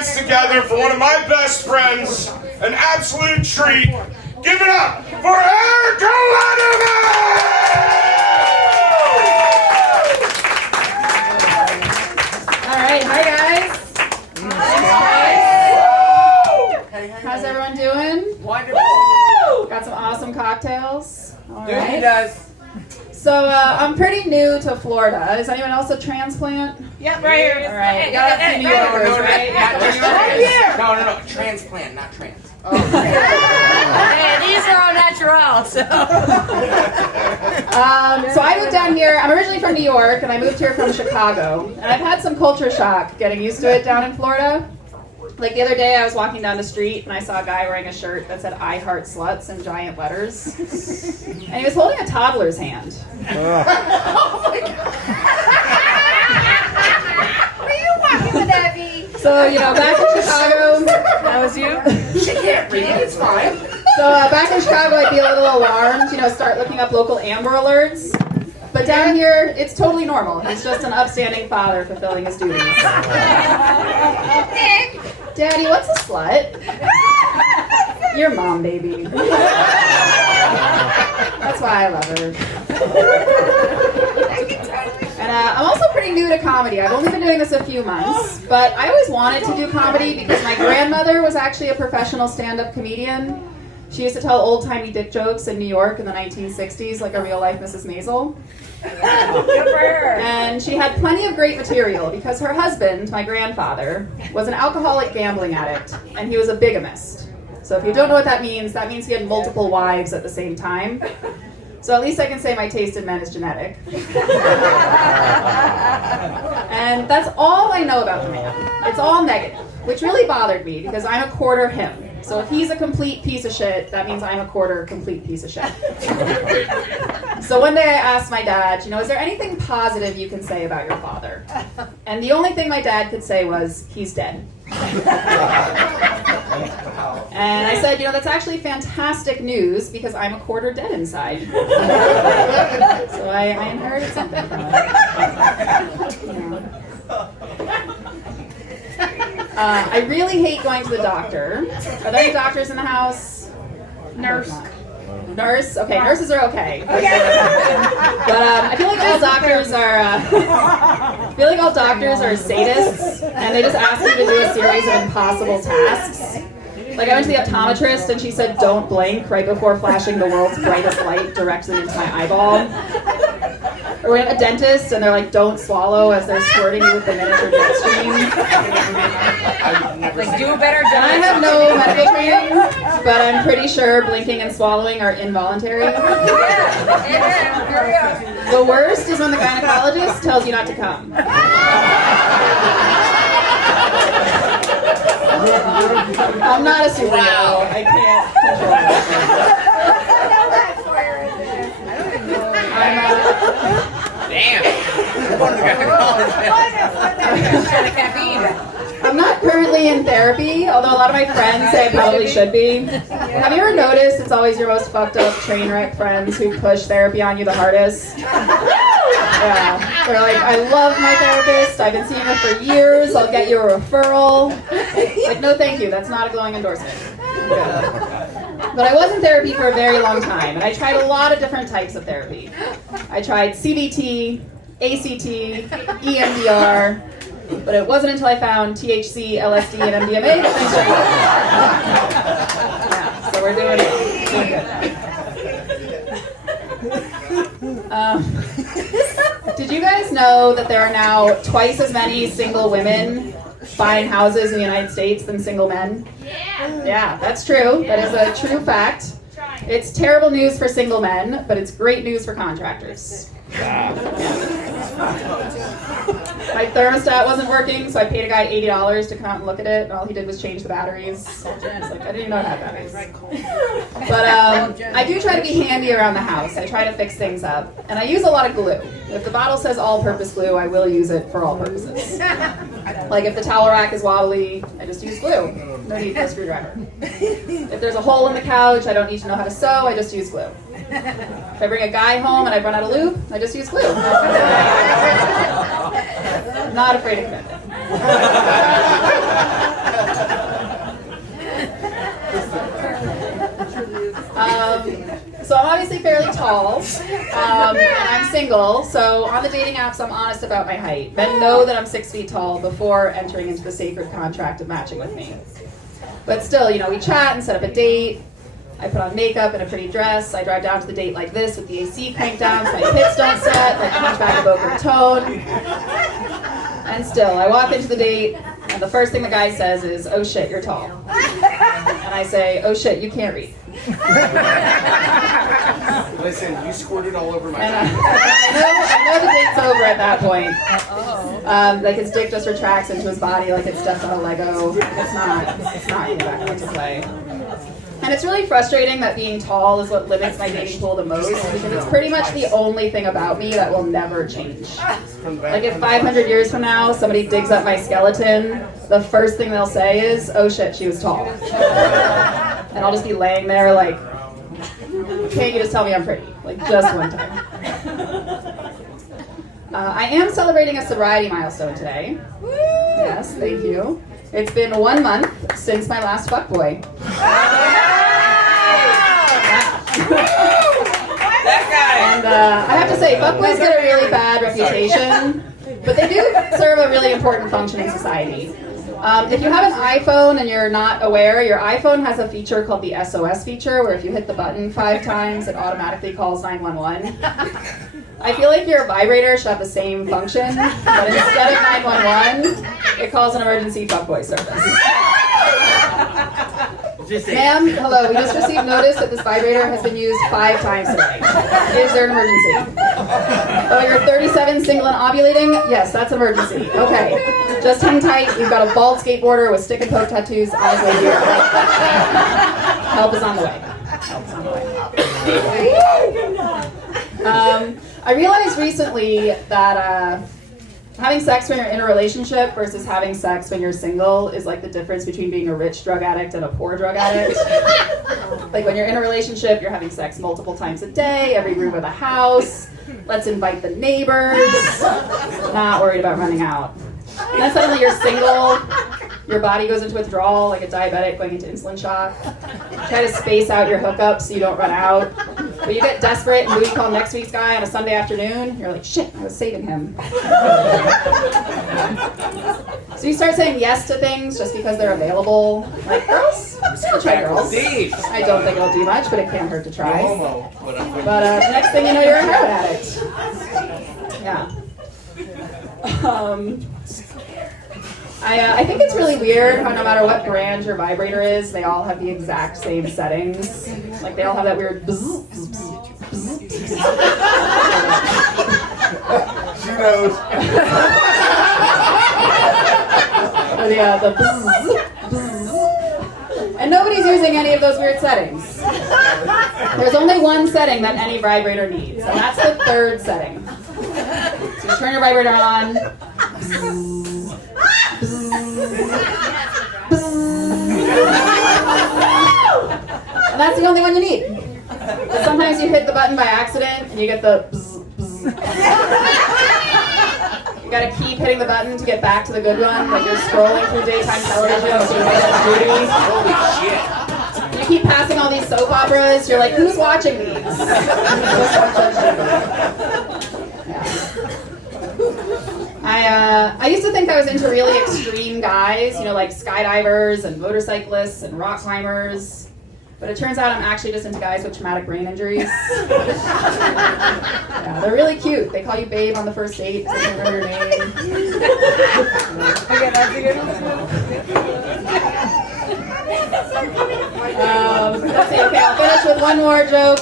hands together for one of my best friends, an absolute treat. Give it up for Eric All right, hi guys. How's everyone doing? Wonderful. Got some awesome cocktails. All Dude, right. he does. So I'm pretty new to Florida. Is anyone else a transplant? Yep, right here. All right. You got a few New Yorkers, right? No, transplant, not trans. Hey, these are all natural, so. So I moved down here. I'm originally from New York, and I moved here from Chicago. And I've had some culture shock getting used to it down in Florida. Like the other day, I was walking down the street, and I saw a guy wearing a shirt that said "I heart sluts" in giant letters. And he was holding a toddler's hand. Oh my God. Were you walking with Abby? So, back in Chicago. That was you? She can't read, it's fine. So back in Chicago, I'd be a little alarmed, start looking up local Amber Alerts. But down here, it's totally normal. He's just an upstanding father fulfilling his duties. Daddy, what's a slut? Your mom, baby. That's why I love her. And I'm also pretty new to comedy. I've only been doing this a few months, but I always wanted to do comedy because my grandmother was actually a professional stand-up comedian. She used to tell old-timey dick jokes in New York in the 1960s, like a real-life Mrs. Maisel. Good for her. And she had plenty of great material because her husband, my grandfather, was an alcoholic gambling addict, and he was a bigamist. So if you don't know what that means he had multiple wives at the same time. So at least I can say my taste in men is genetic. And that's all I know about the man. It's all negative, which really bothered me because I'm a quarter him. So if he's a complete piece of shit, that means I'm a quarter complete piece of shit. So one day I asked my dad, is there anything positive you can say about your father? And the only thing my dad could say was, he's dead. And I said, that's actually fantastic news because I'm a quarter dead inside. So I inherited something from it. I really hate going to the doctor. Are there any doctors in the house? Nurse. Nurse? Okay, nurses are okay. But I feel like all doctors are sadists, and they just ask you to do a series of impossible tasks. Like I went to the optometrist and she said, "Don't blink," right before flashing the world's brightest light directly into my eyeball. Or we have a dentist and they're like, "Don't swallow," as they're squirting you with the miniature jet stream. Like, do a better job. And I have no medical training, but I'm pretty sure blinking and swallowing are involuntary. The worst is when the gynecologist tells you not to come. I'm not a superhero. I can't control it. Damn. One of the I'm not currently in therapy, although a lot of my friends say I probably should be. Have you ever noticed it's always your most fucked up train wreck friends who push therapy on you the hardest? Yeah. They're like, "I love my therapist. I've been seeing her for years. I'll get you a referral." Like, no thank you. That's not a glowing endorsement. But I was in therapy for a very long time, and I tried a lot of different types of therapy. I tried CBT, ACT, EMDR, but it wasn't until I found THC, LSD, and MDMA that things started. Yeah, so we're doing good. Did you guys know that there are now twice as many single women buying houses in the United States than single men? Yeah, that's true. That is a true fact. It's terrible news for single men, but it's great news for contractors. Yeah. My thermostat wasn't working, so I paid a guy $80 to come out and look at it, and all he did was change the batteries. I didn't even know I had batteries. But I do try to be handy around the house. I try to fix things up, and I use a lot of glue. If the bottle says all-purpose glue, I will use it for all purposes. Like if the towel rack is wobbly, I just use glue. No need for a screwdriver. If there's a hole in the couch, I don't need to know how to sew, I just use glue. If I bring a guy home and I run out of lube, I just use glue. I'm not afraid of commitment. fairly tall, and I'm single, so on the dating apps, I'm honest about my height. Men know that I'm 6 feet tall before entering into the sacred contract of matching with me. But still, we chat and set up a date. I put on makeup and a pretty dress. I drive down to the date like this with the AC cranked down so my hips don't set, like Hunchback of Boca Raton. And still, I walk into the date, and the first thing the guy says is, "Oh shit, you're tall." And I say, "Oh shit, you can't read." Listen, you squirted all over my And I know the date's over at that point. Like his dick just retracts into his body like it's stuffed on a Lego. It's not going back into play. And it's really frustrating that being tall is what limits my dating pool the most, because it's pretty much the only thing about me that will never change. Like if 500 years from now somebody digs up my skeleton, the first thing they'll say is, "Oh shit, she was tall." And I'll just be laying there like, "Can't you just tell me I'm pretty?" Like just one time. I am celebrating a sobriety milestone today. Yes, thank you. It's been 1 month since my last fuckboy. That guy! And I have to say, fuckboys get a really bad reputation, but they do serve a really important function in society. If you have an iPhone and you're not aware, your iPhone has a feature called the SOS feature, where if you hit the button 5 times, it automatically calls 911. I feel like your vibrator should have the same function, but instead of 911, it calls an emergency fuckboy service. Ma'am, hello, we just received notice that this vibrator has been used 5 times today. Is there an emergency? Oh, you're 37, single and ovulating? Yes, that's an emergency. Okay, just hang tight. We've got a bald skateboarder with stick and poke tattoos on his way here. Help is on the way. Help is on the way. I realized recently that having sex when you're in a relationship versus having sex when you're single is like the difference between being a rich drug addict and a poor drug addict. Like when you're in a relationship, you're having sex multiple times a day, every room of the house. Let's invite the neighbors. Not worried about running out. And then suddenly you're single, your body goes into withdrawal like a diabetic going into insulin shock. Try to space out your hookups so you don't run out. But you get desperate and booty call next week's guy on a Sunday afternoon. You're like, shit, I was saving him. So you start saying yes to things just because they're available. Like, girls? I'll try girls. I don't think it'll do much, but it can't hurt to try. But next thing you know, you're a heroin addict. Yeah. I think it's really weird how no matter what brand your vibrator is, they all have the exact same settings. Like they all have that weird bzz, bzz, bzz, bzz. She knows. Or the bzz, bzz. And nobody's using any of those weird settings. There's only one setting that any vibrator needs, and that's the 3rd setting. So you turn your vibrator on. And that's the only one you need. But sometimes you hit the button by accident and you get the bzz, bzz. You gotta keep hitting the button to get back to the good one. Like you're scrolling through daytime television, so Holy shit. you keep passing all these soap operas. You're like, who's watching these? I used to think I was into really extreme guys, like skydivers and motorcyclists and rock climbers. But it turns out I'm actually just into guys with traumatic brain injuries. Yeah, they're really cute. They call you babe on the first date because they remember your name. Okay, that's a good one. Let's see. Okay, I'll finish with one more joke.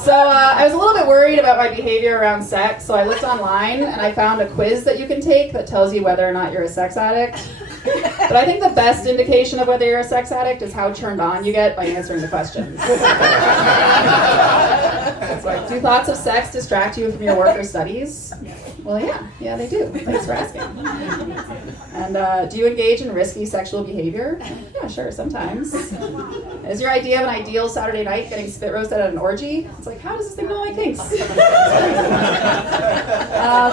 So I was a little bit worried about my behavior around sex, so I looked online and I found a quiz that you can take that tells you whether or not you're a sex addict. But I think the best indication of whether you're a sex addict is how turned on you get by answering the questions. It's like, do thoughts of sex distract you from your work or studies? Well, yeah, they do. Thanks for asking. And do you engage in risky sexual behavior? Yeah, sure, sometimes. Is your idea of an ideal Saturday night getting spit roasted at an orgy? It's like, how does this thing know my kinks? All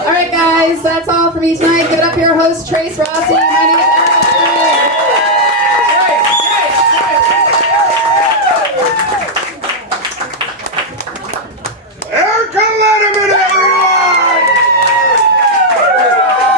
right, guys, that's all for me tonight. Give it up for your host, Trace Rossi. My name is